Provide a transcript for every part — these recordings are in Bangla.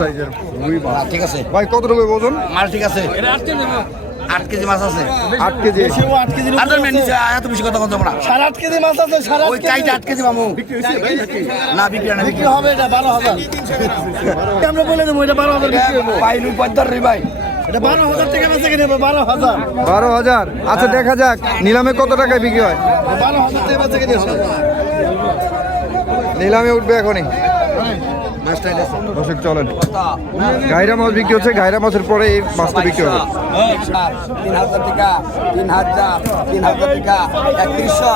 সাইজের রুই মাছ। ঠিক আছে। ভাই কতটুকু ওজন? মাল ঠিক আছে। আট কেজি মাছ আছে। আট কেজি। আর মেন নিচে এত বেশি কথা বলতে আমরা। সাড়ে আট কেজি মাছ আছে সাড়ে ওই চাইটা আট কেজি মামু। না বিক্রি না বিক্রি হবে এটা বারো হাজার। আমরা বলে দেবো এটা বারো হাজার বিক্রি হব। ভাই লুই পদ্মার রে ভাই। এটা বারো হাজার টাকা বেঁচে কিনে বারো হাজার। বারো হাজার? আচ্ছা দেখা যাক। নিলামে কত টাকায় বিক্রি হয়? বারো হাজার টাকা বেঁচে কিনে নিলামে উঠবে এখনই। দর্শক, চলেন। গাইরা মাছ বিক্রি হচ্ছে, গাইরা মাছের পরে এই মাছটা বিক্রি হবে। তিন হাজার টাকা তিন হাজার তিন হাজার টাকা একত্রিশশো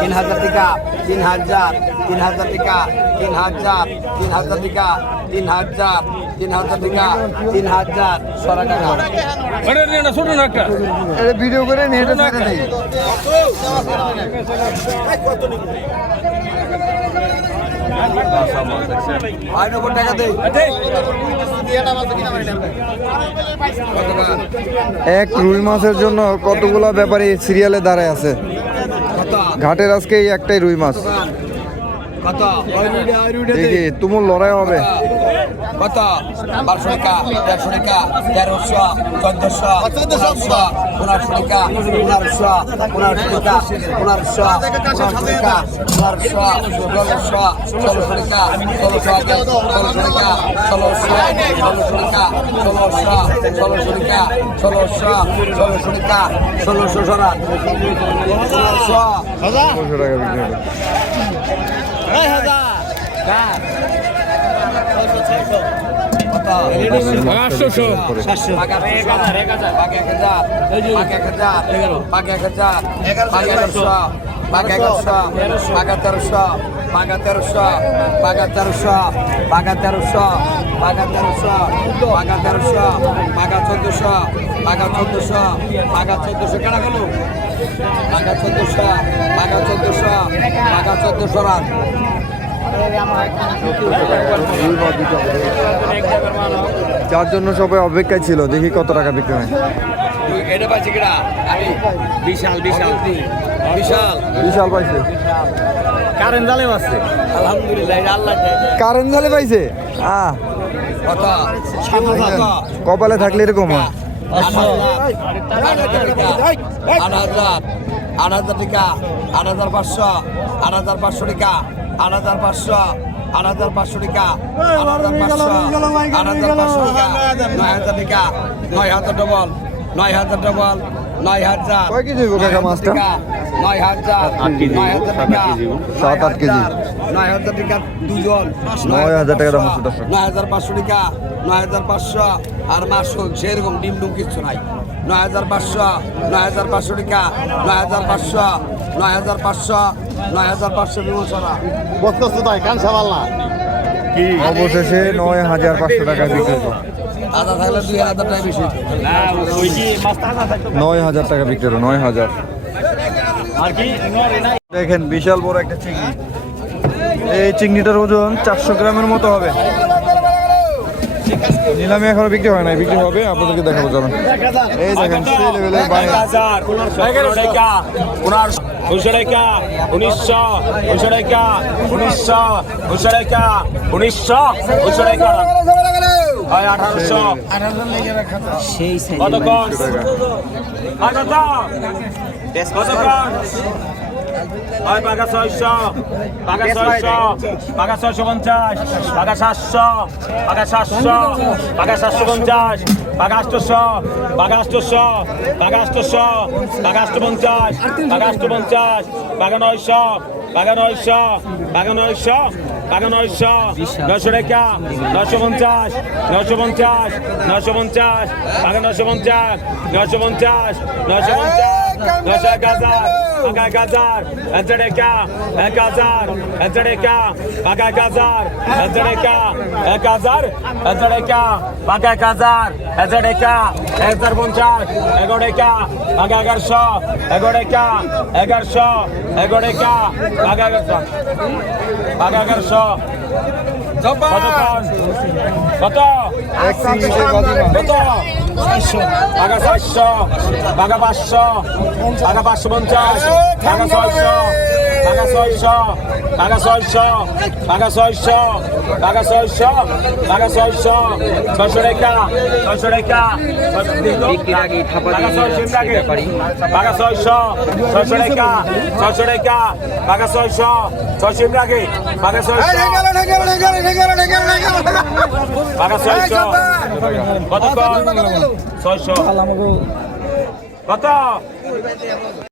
তিন হাজার টাকা তিন হাজার তিন হাজার টাকা তিন হাজার তিন হাজার টাকা তিন হাজার তিন হাজার টাকা তিন হাজার সরা ভিডিও এক রুই মাছের জন্য কতগুলো ব্যাপারী সিরিয়ালে দাঁড়ায় আছে? ঘাটের আজকে একটাই রুই মাছ। দেখি তুমুল লড়াই হবে। কত? বারোশো টাকা দেড়শো টাকা তেরোশো চোদ্দশো পনেরোশো পনেরোশো টাকা পনেরোশো পনেরোশো টাকা পনেরোশো পনেরোশো টাকা পনেরোশো ষোলোশো ষোলোশো টাকা ষোলোশো আগে ষোলোশো টাকা ষোলোশো ষোলোশো টাকা ষোলোশো ষোলোশো টাকা ষোলোশো ষোলোশো টাকা ষোলোশো সরা। ষোলোশো। পনেরোশো টাকা বিক্রি হবে পরে। চোদ্দশো রাত রুই মাছ বিক্রি হবে। যার জন্য সবাই অপেক্ষায় ছিল দেখি কত টাকা বিক্রি হয়। এটা পাচ্ছি কিনা আমি বিশাল বিশাল। বিশাল। বিশাল পাইছে। কারেন্ট জালে আছে আলহামদুলিল্লাহ আল্লাহ কারেন্ট ঝালে পাইছে? আহ। কপালে থাকলে এরকম হয়। আট হাজার আট হাজার টাকা আট হাজার পাঁচশো আট হাজার পাঁচশো টাকা আট নয় হাজার টাকা নয় হাজার ডবল নয় হাজার ডবল নয় হাজার নয় হাজার নয় হাজার টাকা সাত, আট কেজি। নয় হাজার টাকা দুজন নয় হাজার টাকা। নয় হাজার পাঁচশো টাকা নয় হাজার পাঁচশো আর মাসুল সেরকম ডিম ডুম কিচ্ছু নাই নয় হাজার পাঁচশো নয় হাজার পাঁচশো টাকা নয় হাজার পাঁচশো নয় হাজার পাঁচশো নয় হাজার পাঁচশো অবশেষে নয় হাজার পাঁচশো টাকা বিক্রি থাকলে দুই হাজার টাকা বেশি নয় হাজার টাকা বিক্রি নয় হাজার দেখেন বিশাল বড় একটা চিংড়ি এই চিংড়িটার ওজন চারশো গ্রামের মতো হবে নিলামে এখনও বিক্রি হয় নাই বিক্রি হবে আপনাদেরকে দেখাবো চলুন এই দেখেন উনিশশো উনিশশো উনিশশো উনিশশো উনিশশো উনিশশো হয় আঠারোশো। কতক্ষণ? আর কত কতক্ষণ? হয় পাকা ছয়শো পাকা ছয়শো পাকা ছয়শো পঞ্চাশ পাকা সাতশো পাকা সাতশো পাকা সাতশো পঞ্চাশ পাকা আটশোশো পাকা আটশোশো পাকা আটশোশো পাকা আটশো পঞ্চাশ পাকা আটশো পঞ্চাশ পাকা নয়শো পাকা নয়শো পাকা নয়শো পাকা নয়শো নয়শো টাকা নয়শো পঞ্চাশ নশো পঞ্চাশ নশো পঞ্চাশ পাকা নয়শো পঞ্চাশ নশো পঞ্চাশ নশো পঞ্চাশ নশো এক হাজার পাকা এক হাজার এক টাকা এক হাজার এক টাকা পাকা এক হাজার এক টাকা এক হাজার এক টাকা পাকা এক হাজার এক টাকা এক হাজার পঞ্চাশ এগারো টাকা পাকা এগারোশো এগারো টাকা এগারোশো এগারো টাকা পাকা এগারোশো পাকা এগারোশো কত এক। কত পাঁচশো পাঁচশো পঞ্চাশ ছয়শো। পাকা ছয়শো পাকা ছয়শো পাকা ছয়শো পাকা ছয়শো পাকা ছয়শো ছয়শো রেখা ছয়শো পাকা দিয়ে ছয়শো। পাকা ছয়শো ছয়শো রেখা ছয়শো রেখা পাকা ছয়শো ছয়শো আগে পাকা ছয়শো পাকা ছয়শো কত ছয়শো। কত?